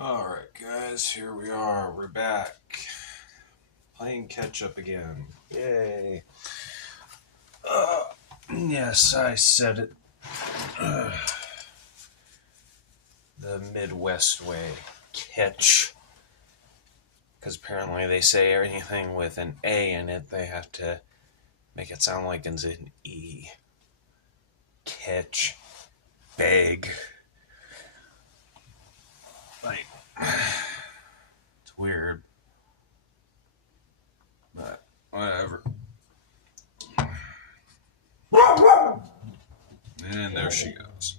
Alright, guys, here we are. We're back. Playing catch up again. Yay. Yes, I said it. The Midwest way. Catch. Because apparently they say anything with an A in it, they have to make it sound like it's an E. Catch. Bag. Like, it's weird. But, whatever. And there she goes.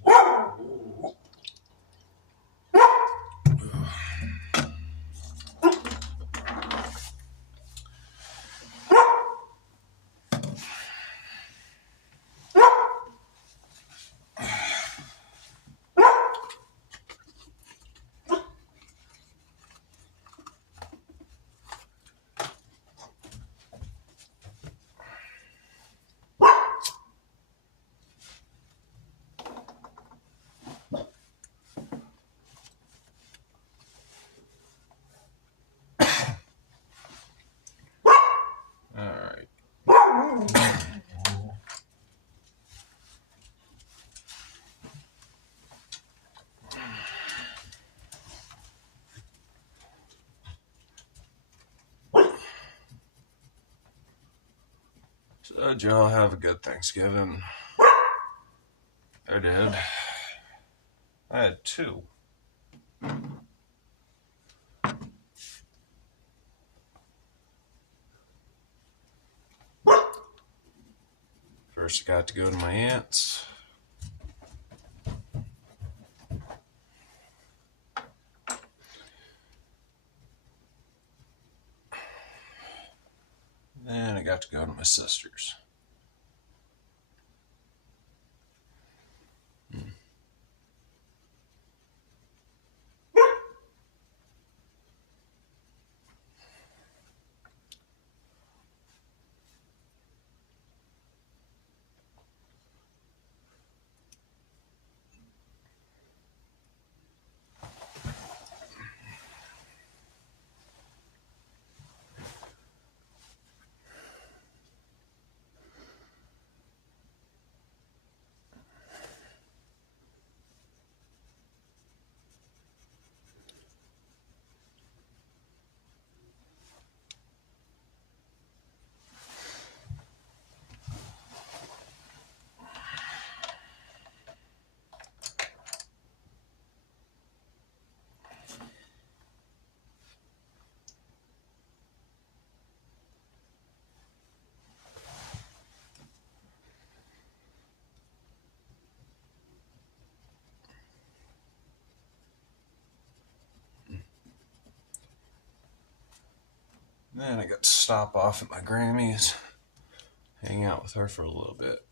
Alright. So, did y'all have a good Thanksgiving? I did. I had two. First, I got to go to my aunt's. Then I got to go to my sister's. Then I got to stop off at my Grammy's, hang out with her for a little bit.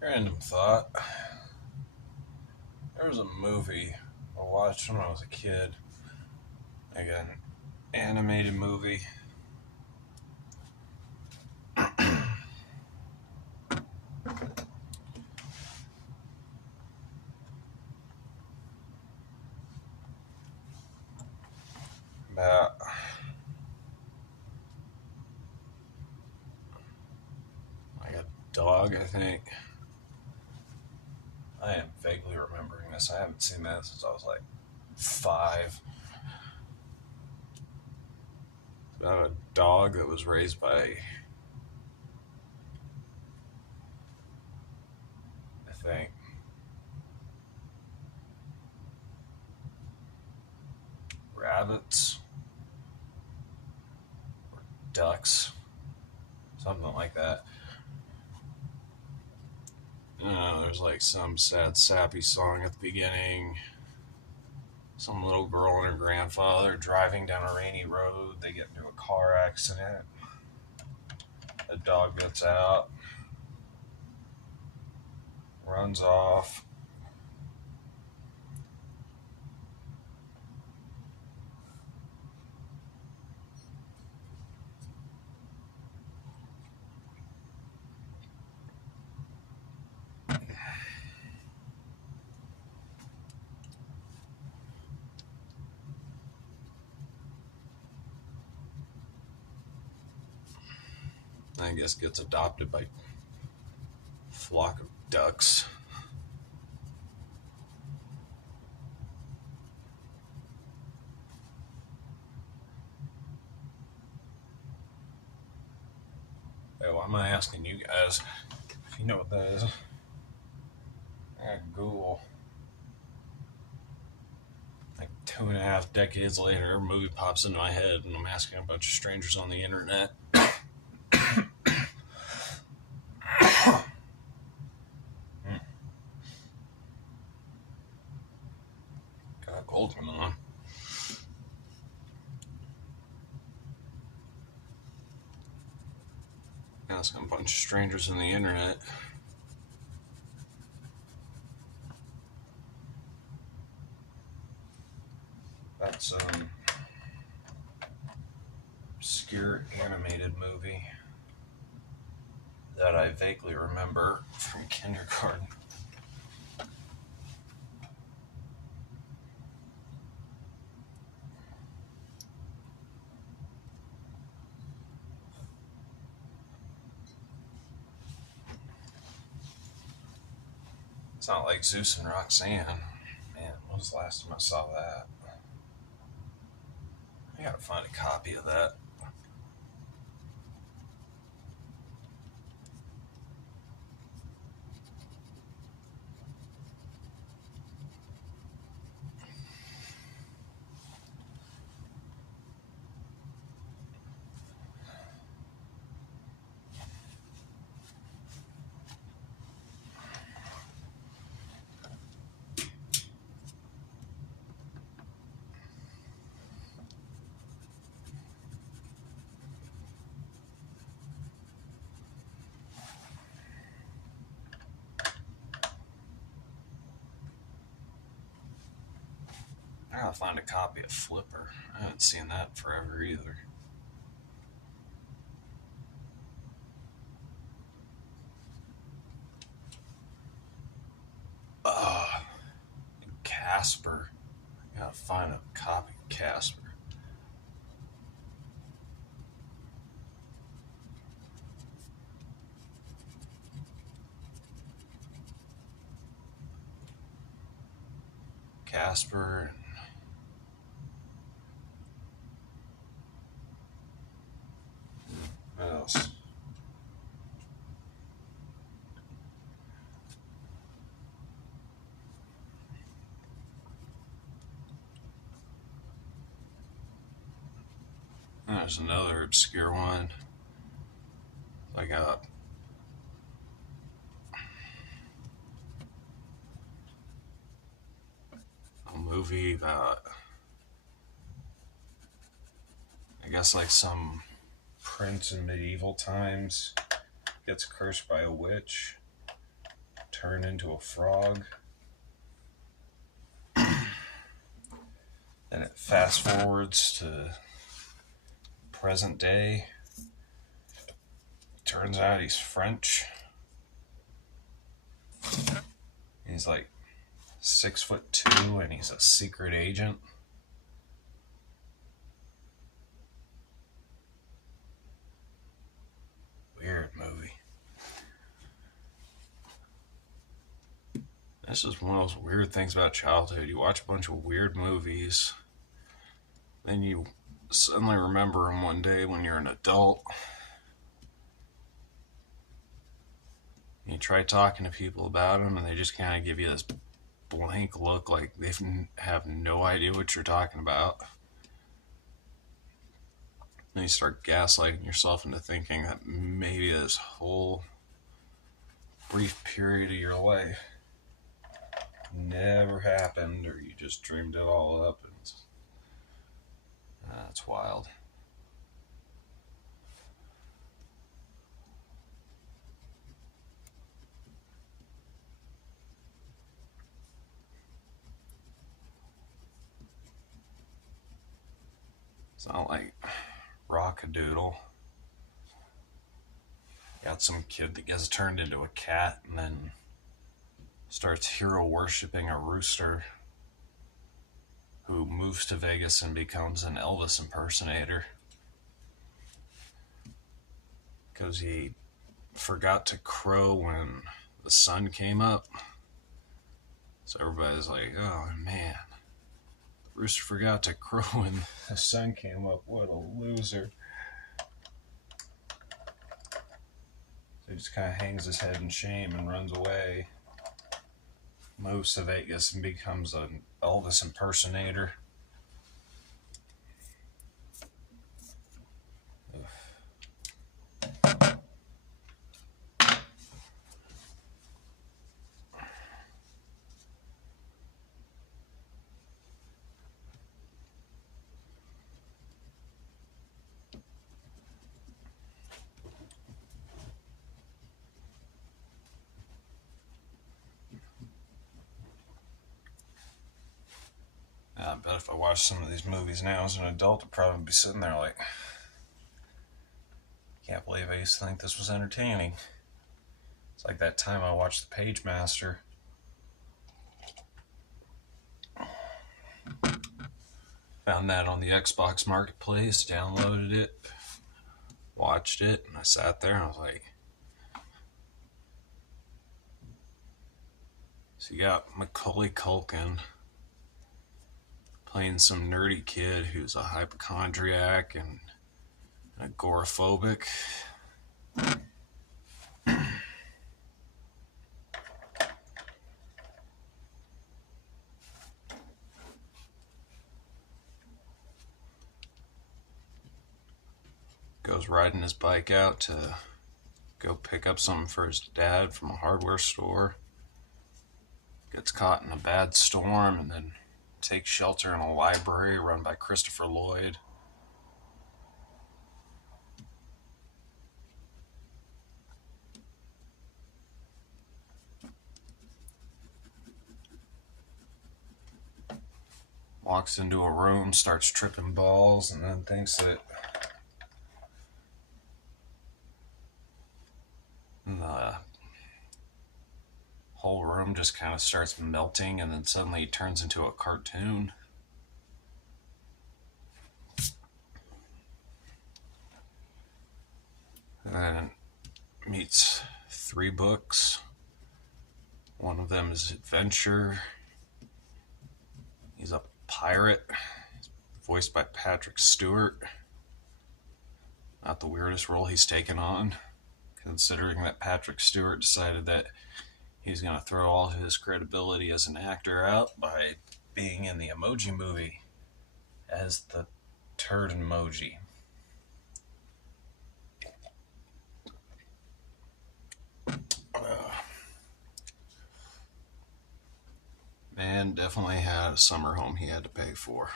Random thought. There was a movie I watched when I was a kid. Like an animated movie. About like a dog, I think. I am vaguely remembering this. I haven't seen that since I was like 5. It's about a dog that was raised by, I think, rabbits, ducks, something like that. There's like some sad, sappy song at the beginning. Some little girl and her grandfather driving down a rainy road. They get into a car accident. A dog gets out, runs off. I guess gets adopted by a flock of ducks. Hey, why am I asking you guys if you know what that is? Google. Like 2.5 decades later, a movie pops into my head, and I'm asking a bunch of strangers on the internet. Got a cold coming on. Asking a bunch of strangers on the internet. That's obscure animated movie that I vaguely remember from kindergarten. It's not like Zeus and Roxanne. Man, when was the last time I saw that? I gotta find a copy of that. I gotta find a copy of Flipper. I haven't seen that in forever either. Casper. I gotta find a copy of Casper. Casper. What else? There's another obscure one. Like a movie about, I guess, like some prince in medieval times gets cursed by a witch, turn into a frog. And it fast forwards to present day. Turns out he's French. He's like 6'2" and he's a secret agent. Weird movie. This is one of those weird things about childhood. You watch a bunch of weird movies, then you suddenly remember them one day when you're an adult. You try talking to people about them, and they just kind of give you this blank look like they have no idea what you're talking about. Then you start gaslighting yourself into thinking that maybe this whole brief period of your life never happened, or you just dreamed it all up. And that's wild. It's not like Rockadoodle. Got some kid that gets turned into a cat and then starts hero worshipping a rooster who moves to Vegas and becomes an Elvis impersonator because he forgot to crow when the sun came up. So everybody's like, oh man, the rooster forgot to crow when the sun came up. What a loser. So he just kind of hangs his head in shame and runs away. Moves to Vegas and becomes an Elvis impersonator. I bet if I watched some of these movies now as an adult, I'd probably be sitting there like, can't believe I used to think this was entertaining. It's like that time I watched The Page Master. Found that on the Xbox Marketplace, downloaded it, watched it, and I sat there and I was like, so you got Macaulay Culkin playing some nerdy kid who's a hypochondriac and agoraphobic. Goes riding his bike out to go pick up something for his dad from a hardware store. Gets caught in a bad storm and then takes shelter in a library run by Christopher Lloyd. Walks into a room, starts tripping balls, and then thinks that the whole room just kind of starts melting, and then suddenly it turns into a cartoon. And then meets 3 books. One of them is Adventure. He's a pirate, voiced by Patrick Stewart. Not the weirdest role he's taken on, considering that Patrick Stewart decided that he's going to throw all his credibility as an actor out by being in the Emoji Movie as the turd emoji. Man definitely had a summer home he had to pay for.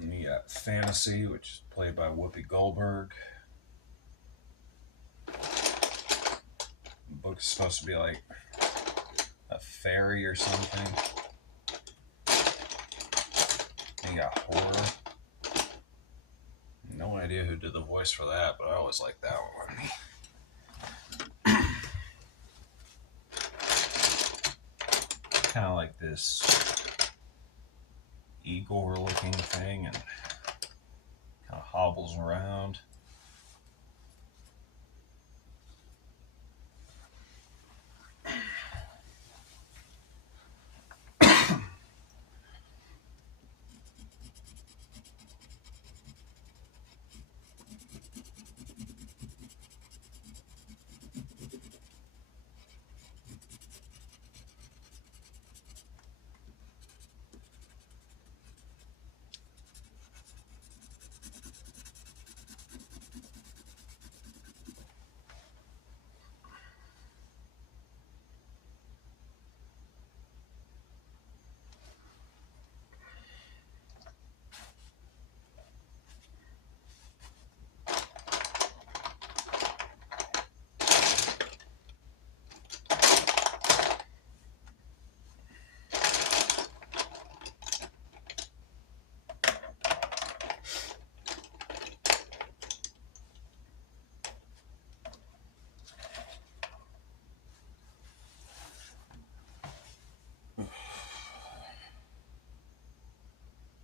And you got Fantasy, which is played by Whoopi Goldberg. The book is supposed to be like a fairy or something. And you got horror. No idea who did the voice for that, but I always liked that one. Kind of like this Igor looking thing and kind of hobbles around.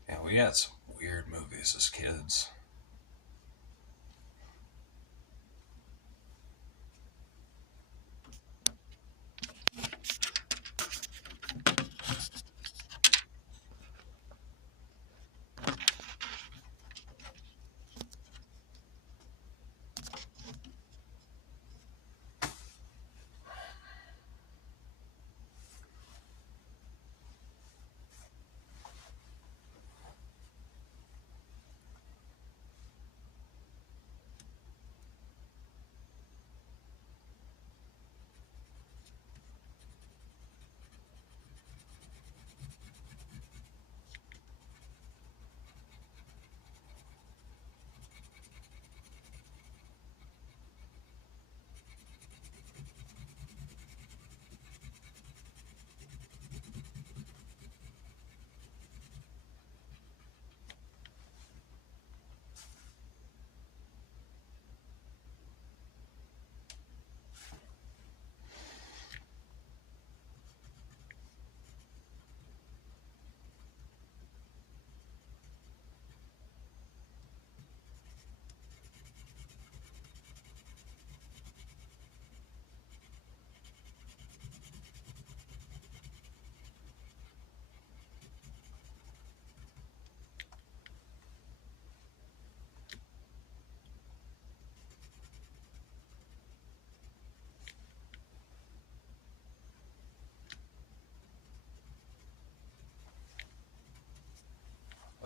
Yeah, we had some weird movies as kids.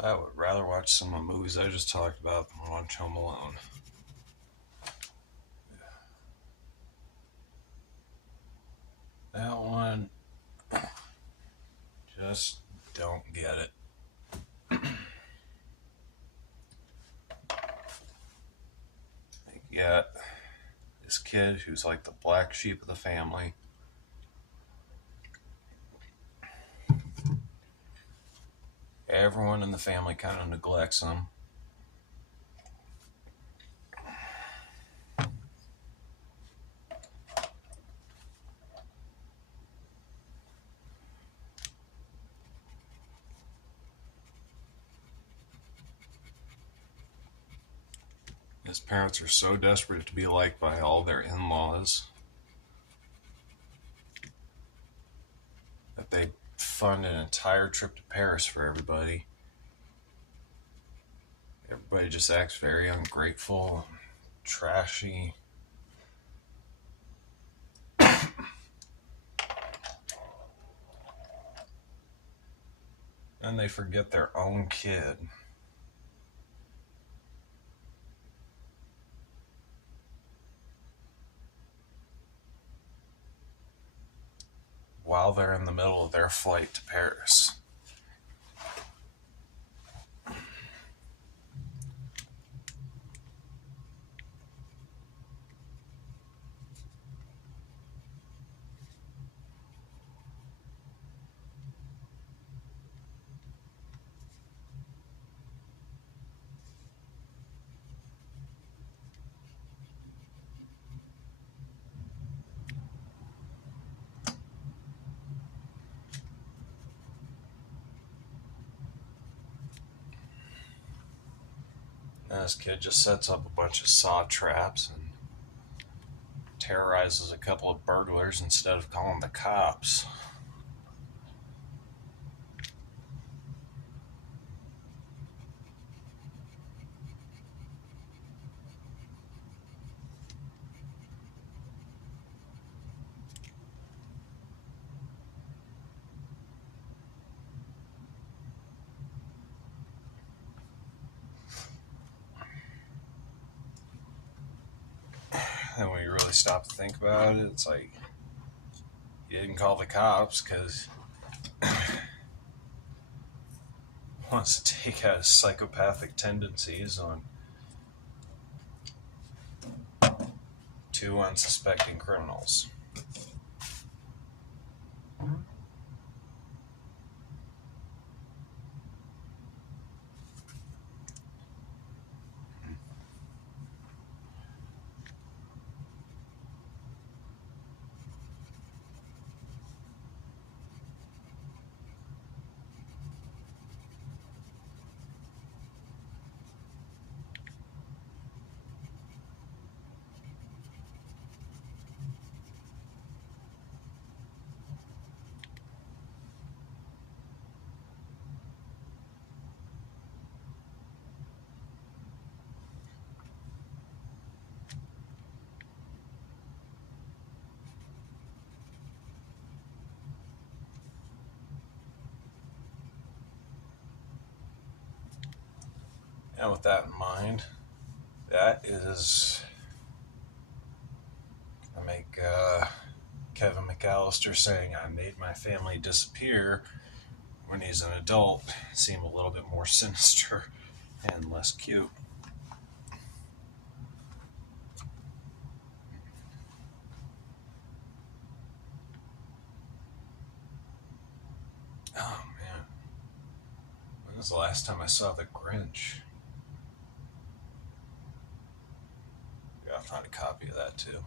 I would rather watch some of the movies I just talked about than watch Home Alone. That one, just don't get it. You got this kid who's like the black sheep of the family. Everyone in the family kind of neglects him. His parents are so desperate to be liked by all their in-laws that they fund an entire trip to Paris for everybody. Everybody just acts very ungrateful and trashy. And they forget their own kid. While they're in the middle of their flight to Paris. this kid just sets up a bunch of saw traps and terrorizes a couple of burglars instead of calling the cops. And when you really stop to think about it, it's like you didn't call the cops because wants to take out his psychopathic tendencies on two unsuspecting criminals. And with that in mind, that is I make Kevin McAllister saying I made my family disappear when he's an adult seem a little bit more sinister and less cute. Oh man, when was the last time I saw The Grinch? Yeah, I'll find a copy of that too.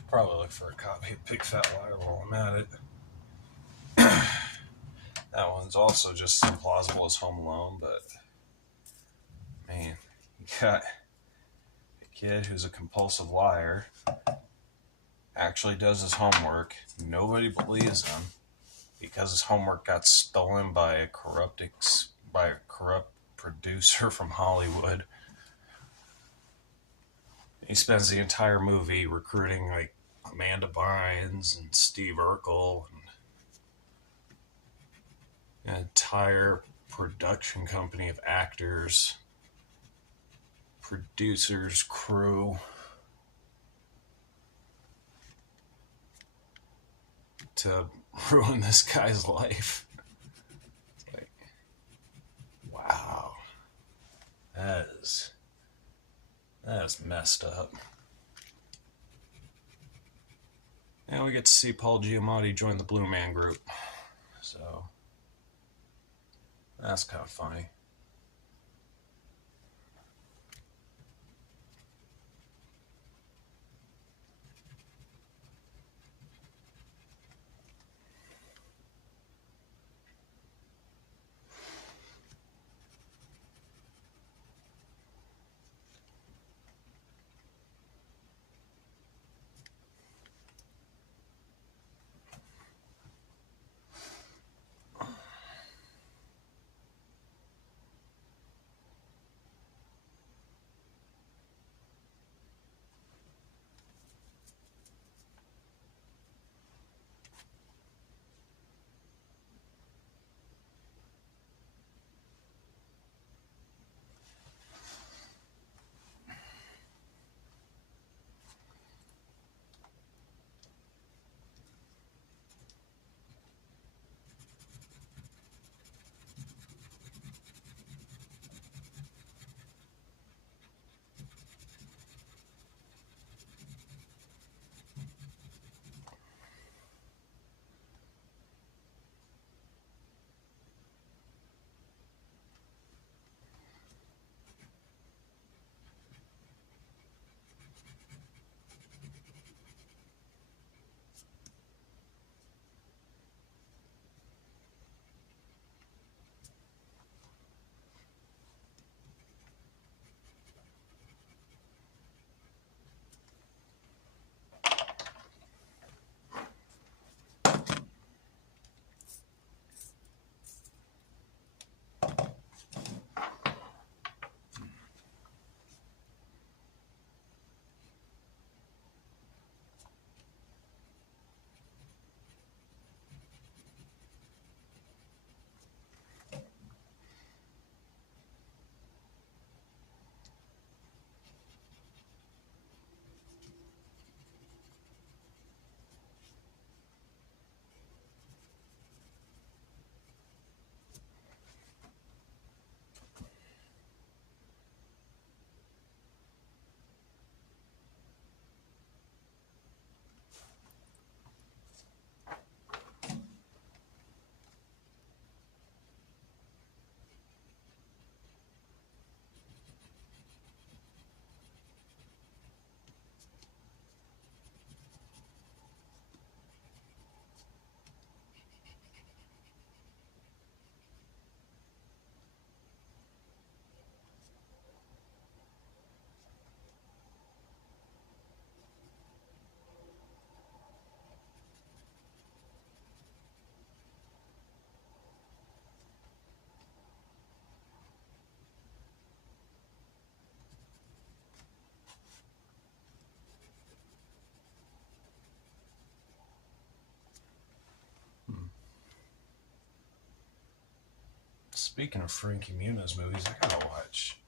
Should probably look for a copy of Big Fat Liar while I'm at it. That one's also just as implausible as Home Alone, but man, you got a kid who's a compulsive liar, actually does his homework, nobody believes him because his homework got stolen by a corrupt producer from Hollywood. He spends the entire movie recruiting like Amanda Bynes and Steve Urkel and an entire production company of actors, producers, crew to ruin this guy's life. It's like, wow, that is messed up. And we get to see Paul Giamatti join the Blue Man Group, so that's kind of funny. Speaking of Frankie Muniz movies, I gotta watch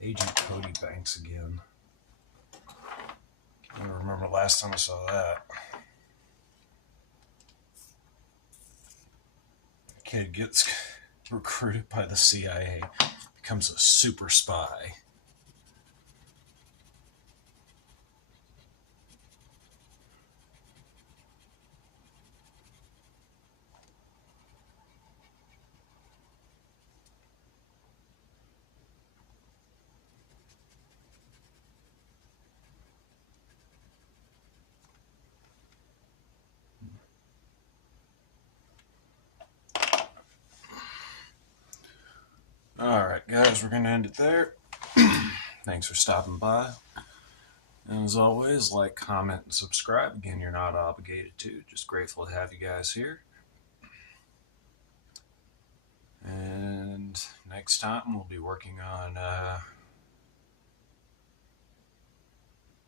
Agent Cody Banks again. I don't remember last time I saw that. The kid gets recruited by the CIA, becomes a super spy. Alright, guys, we're going to end it there. Thanks for stopping by. And as always, like, comment, and subscribe. Again, you're not obligated to. Just grateful to have you guys here. And next time we'll be working on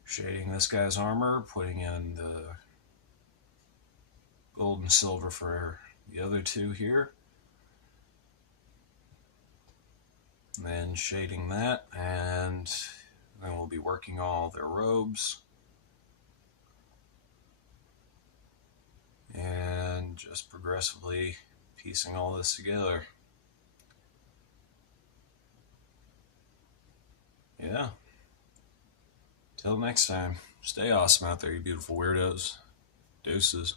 shading this guy's armor, putting in the gold and silver for the other two here. And then shading that, and then we'll be working all their robes. And just progressively piecing all this together. Yeah. Till next time, stay awesome out there, you beautiful weirdos. Deuces.